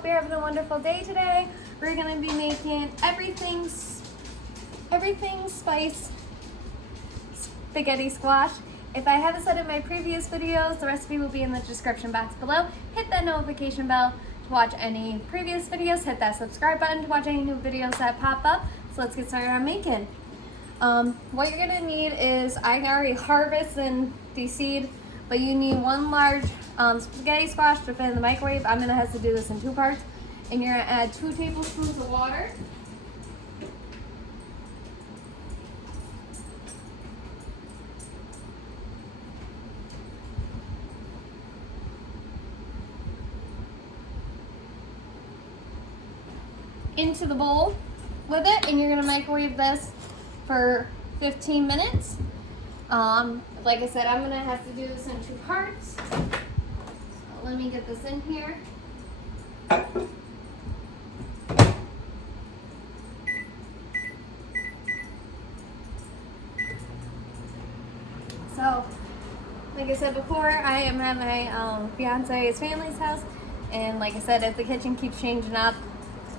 hope you're having a wonderful day today. We're gonna be making everything spice spaghetti squash. If I haven't said in my previous videos, the recipe will be in the description box below. Hit that notification bell to watch any previous videos. Hit that subscribe button to watch any new videos that pop up. So let's get started on making. What you're gonna need is, I already harvest and de-seed, but you need one large spaghetti squash to fit in the microwave. I'm gonna have to do this in 2 parts. And you're gonna add 2 tablespoons of water. Into the bowl with it, and you're gonna microwave this for 15 minutes. Like I said, I'm gonna have to do this in 2 parts. So let me get this in here. So, like I said before, I am at my fiance's family's house, and like I said, if the kitchen keeps changing up,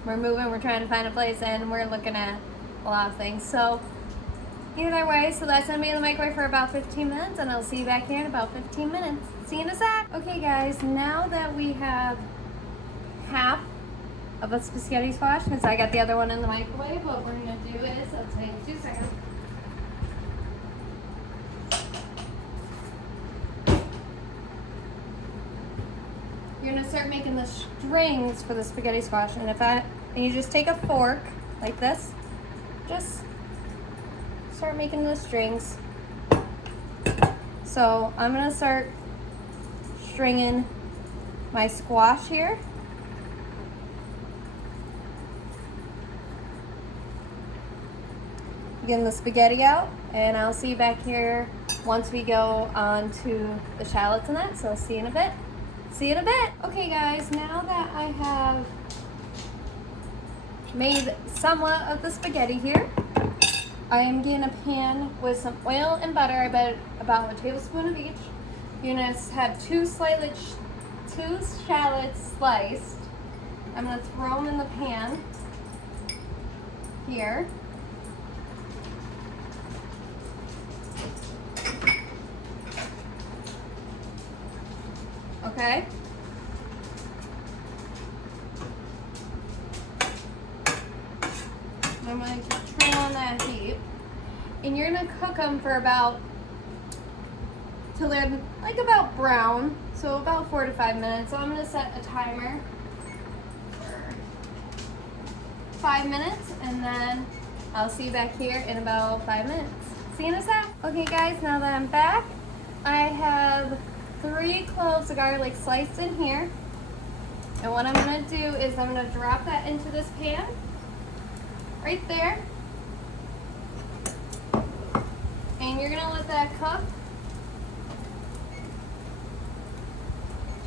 we're moving, we're trying to find a place, and we're looking at a lot of things. So either way, so that's gonna be in the microwave for about 15 minutes, and I'll see you back here in about 15 minutes. See you in a sec. Okay guys, now that we have half of a spaghetti squash, because I got the other one in the microwave, what we're gonna do is, I'll tell you in 2 seconds. You're gonna start making the strings for the spaghetti squash, and you just take a fork like this, just start making the strings. So I'm gonna start stringing my squash here. Getting the spaghetti out, and I'll see you back here once we go on to the shallots and that. So I'll see you in a bit. See you in a bit. Okay guys, now that I have made somewhat of the spaghetti here, I am getting a pan with some oil and butter. I bet about a tablespoon of each. You're gonna have 2 shallots sliced. I'm gonna throw them in the pan here. Okay. I'm going to turn on that heat, and you're going to cook them for till they're like about brown, so about 4 to 5 minutes. So I'm going to set a timer for 5 minutes, and then I'll see you back here in about 5 minutes. See you in a sec. Okay guys, now that I'm back, I have 3 cloves of garlic sliced in here, and what I'm going to do is I'm going to drop that into this pan right there, and you're going to let that cook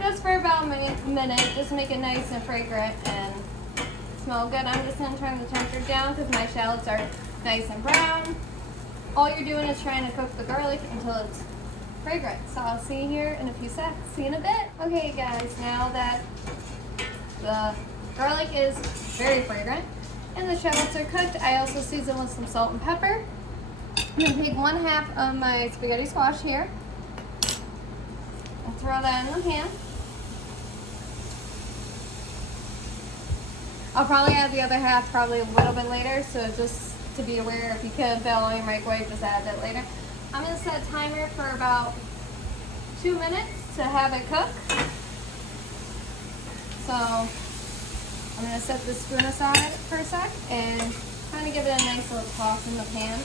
just for about a minute, just make it nice and fragrant and smell good. I'm just going to turn the temperature down because my shallots are nice and brown. All you're doing is trying to cook the garlic until it's fragrant. So I'll see you here in a few seconds. See you in a bit. Okay guys, now that the garlic is very fragrant and the shallots are cooked, I also season with some salt and pepper. I'm going to take 1/2 of my spaghetti squash here and throw that in the pan. I'll probably add the other half probably a little bit later, so just to be aware, if you can fill in your microwave, just add that later. I'm going to set a timer for about 2 minutes to have it cook. So I'm going to set the spoon aside for a sec and kind of give it a nice little toss in the pan.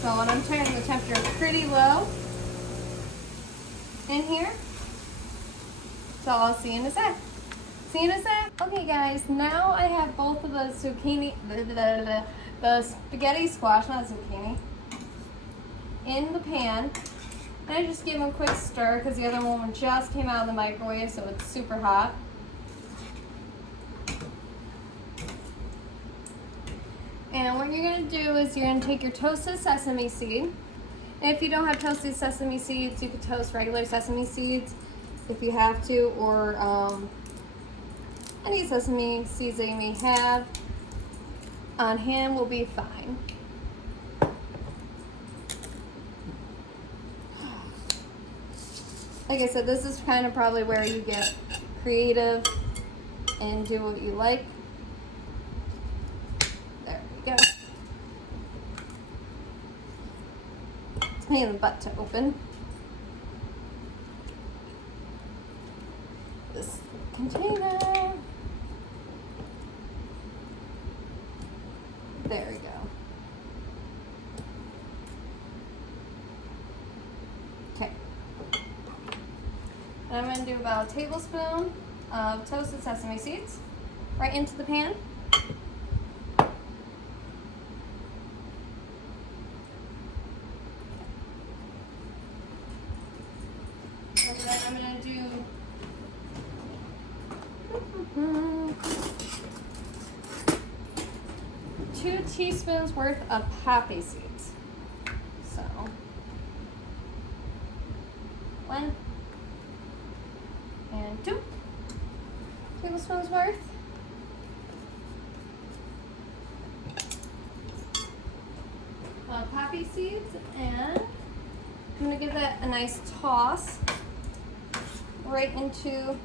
So when I'm turning the temperature pretty low in here. So I'll see you in a sec. See you in a sec. Okay guys, now I have both of the the spaghetti squash, not zucchini, in the pan. And I just give them a quick stir because the other one just came out of the microwave, so it's super hot. And what you're going to do is you're going to take your toasted sesame seed. And if you don't have toasted sesame seeds, you could toast regular sesame seeds. if you have to, or any sesame seeds that you may have on hand will be fine. Like I said, this is kind of probably where you get creative and do what you like. There we go. It's a pain in the butt to open this container. There we go. Okay. And I'm going to do about a tablespoon of toasted sesame seeds right into the pan. And then I'm going to do 2 teaspoons worth of poppy seeds. So 1 and 2 tablespoons worth. Poppy seeds, and I'm going to give that a nice toss right into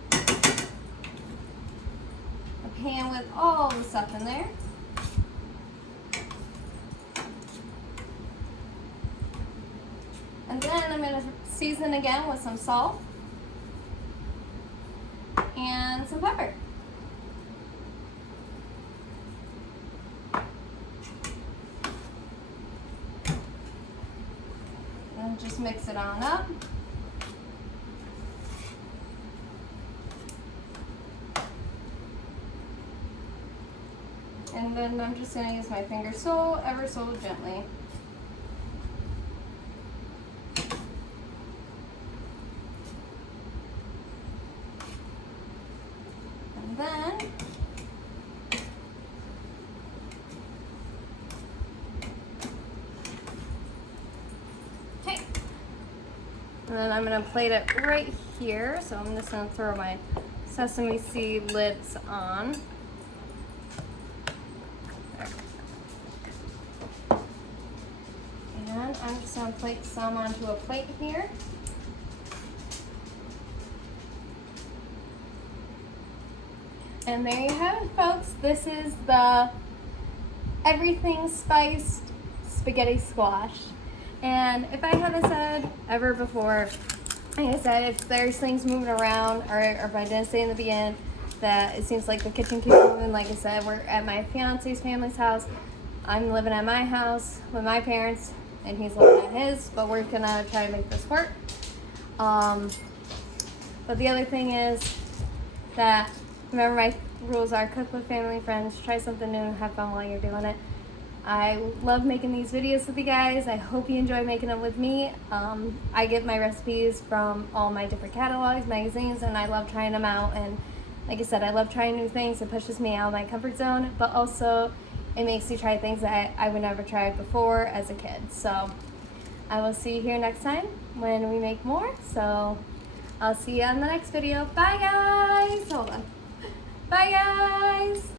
a pan with all the stuff in there. And then I'm going to season again with some salt and some pepper. And just mix it on up. And then I'm just going to use my finger ever so gently. And then and then I'm going to plate it right here. So I'm just going to throw my sesame seed lids on. And I'm just going to plate some onto a plate here. And there you have it, folks. This is the everything spiced spaghetti squash. And if I haven't said ever before, like I said, if there's things moving around, or if I didn't say in the beginning that it seems like the kitchen keeps moving, like I said, we're at my fiance's family's house. I'm living at my house with my parents, and he's living at his, but we're gonna try to make this work. But the other thing is that, remember my rules are cook with family, friends, try something new, have fun while you're doing it. I love making these videos with you guys. I hope you enjoy making them with me. I get my recipes from all my different catalogs, magazines, and I love trying them out. And like I said, I love trying new things. It pushes me out of my comfort zone, but also it makes me try things that I would never try before as a kid. So I will see you here next time when we make more. So I'll see you on the next video. Bye guys. Hold on. Bye guys.